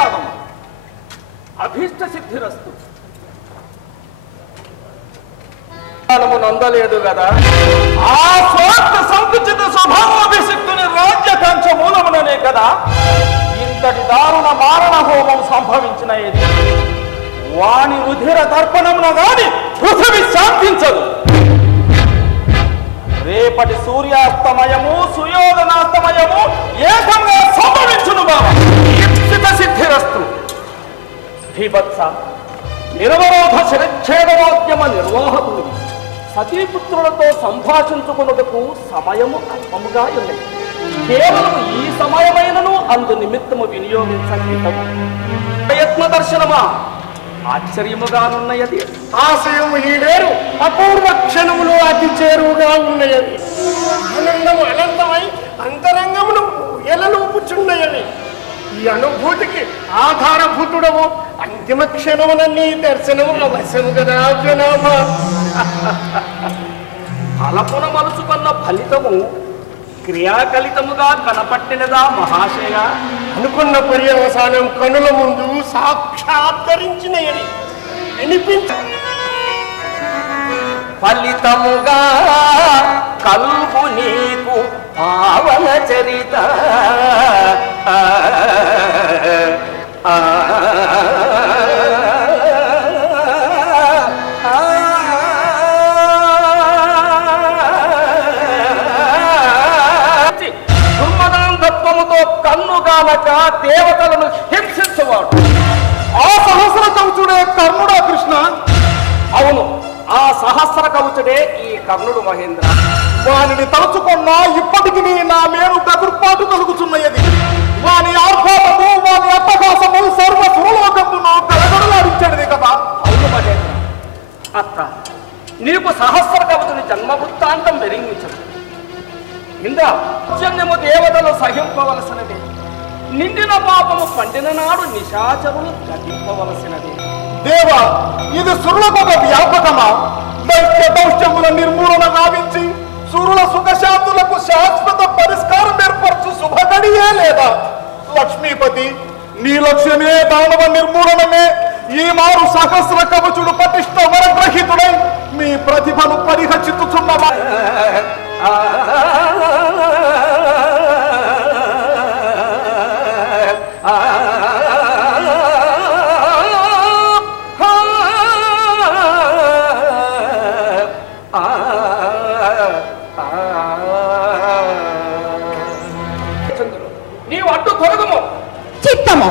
ఆశీర్వాదం అభీష్ట సిద్ధిరస్తు. కాలము నందలేదు కదా. ఆ స్వార్థ సంకుచిత స్వభావాభిషక్తుని రాజ్యకాంక్ష మూలముననే కదా ఇంతటి దారుణ మారణ హోమం సంభవించిన ఏది వాణి రుధిర తర్పణమున గాని పృథివి శాంతించదు. రేపటి సూర్యాస్తమయము సుయోధనాస్తమయము ఏకంగా సంభవించును బాబా. భీభత్స నిరవరోధ శిరచ్ఛేదవాద్యమ నిర్వాహకుడు సతీపుత్రులతో సంభాషించుకున్నదకు సమయము అల్పముగా ఉన్నది కేవలం ఈ సమయమైనను అందు నిమిత్తము వినియోగించండి. ప్రయత్న దర్శనమా ఆశ్చర్యముగానున్నయది. ఆశయం ఈడేరు అపూర్వ క్షణములు అతి చేరువుగా ఉన్నయది. ఆనందము అనంతమై అంతరంగమును ఎలలూపుచున్నయని ఈ అనుభూతికి ఆధారభూతుడవు. అంతిమ క్షణమున నీ దర్శనము అవశ్యము కదా జనాభ తలపున మలుచుకున్న ఫలితము క్రియాకలితముగా కనపట్టినదా మహాశయ? అనుకున్న పర్యవసానం కనుల ముందు సాక్షాత్కరించిన వినిపించ ఫలితముగా కల్పు నీకు పావన చరిత. కన్ను దేవతలను హింసించేవాడు ఆ సహస్ర కవచుడే కర్ణుడా కృష్ణ. అవును ఆ సహస్ర కవచుడే ఈ కర్ణుడు మహేంద్ర. వానిని తలుచుకున్నా ఇప్పటికి నా మేలు బెదుర్పాటు కలుగుతున్నది వాని ఆర్భాటము వాని అట్టహాసము సర్వ సురలోకమును కలగడలాడించాడు కదా. అవును మహేంద్ర. అత్త నీకు సహస్ర కవచుని జన్మ వృత్తాంతం వెరింగించదు ఇంద్ర దేవతలు సహింపవలసినది. నిండిన పాపము పండిన నాడు నిశాచరులు గతింపవలసినది. దేవా ఇది సురలోక వ్యాపకమా? దైత్య దౌష్ట్యముల నిర్మూలన గావించి సురుల సుఖశాంతులకు శాశ్వత పరిష్కారం ఏర్పరచు శుభగడియే లేదా? లక్ష్మీపతి నీ లక్ష్యమే దానవ నిర్మూలనమే. ఈ మారు సహస్ర కవచుడు పటిష్ట వరగ్రహితుడై మీ ప్రతిభను పరిహచిస్తున్నవా అడ్డు తొలగము. చిత్తము.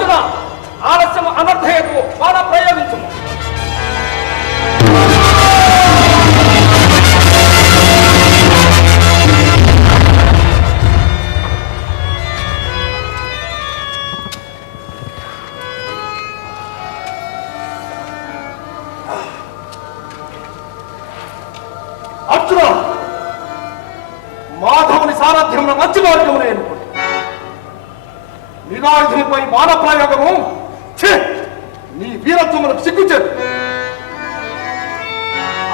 ఆలస్యము అనర్థయదు బాణ ప్రయోగించము. అర్జున మాధవుని సారథ్యంలో మంచి మార్గమునే అనుకోండి నిరాయుధునిపై బాణ ప్రయోగము నీ వీరత్వములకు సిగ్గుచేరు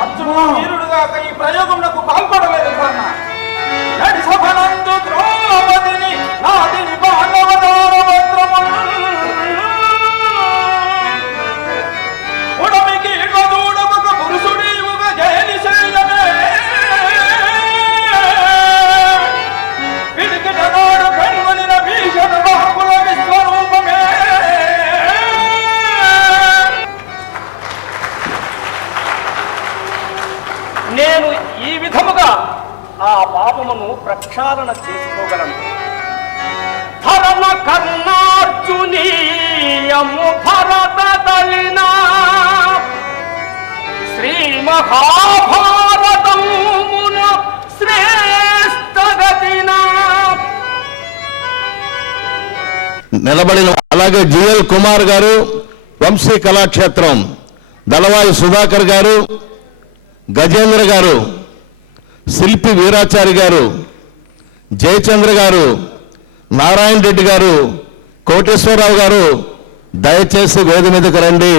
అర్జున! వీరుడుగా ఈ ప్రయోగం నాకు పాల్పడలేదు కన్న ద్రౌపదిని నాదిని నేను ఈ విధముగా ఆ పాపమును ప్రక్షాళన చేసుకోగలను. భరమ కర్ణార్జునీయము భరత దలిన శ్రీ మహాభారతమున శ్రేష్ఠ నిలబడిన అలాగే జిఎల్ కుమార్ గారు వంశీ కళాక్షేత్రం దళవాయి సుధాకర్ గారు గజేంద్ర గారు శిల్పి వీరాచారి గారు జయచంద్ర గారు నారాయణ రెడ్డి గారు కోటేశ్వరరావు గారు దయచేసి వేది మీదకు రండి.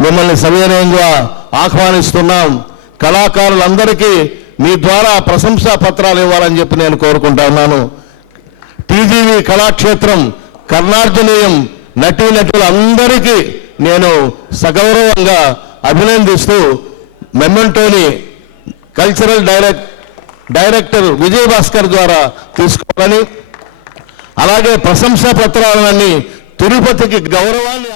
మిమ్మల్ని సవినయంగా ఆహ్వానిస్తున్నాం. కళాకారులందరికీ మీ ద్వారా ప్రశంసా పత్రాలు ఇవ్వాలని చెప్పి నేను కోరుకుంటా ఉన్నాను. టీజీవీ కళాక్షేత్రం కర్ణార్జునీయం నటీనటులందరికీ నేను సగౌరవంగా అభినందిస్తూ మెమెంటోని కల్చరల్ డైరెక్ట్ డైరెక్టర్ విజయభాస్కర్ ద్వారా తీసుకోవాలని అలాగే ప్రశంసా పత్రాలన్నీ తిరుపతికి గౌరవాన్ని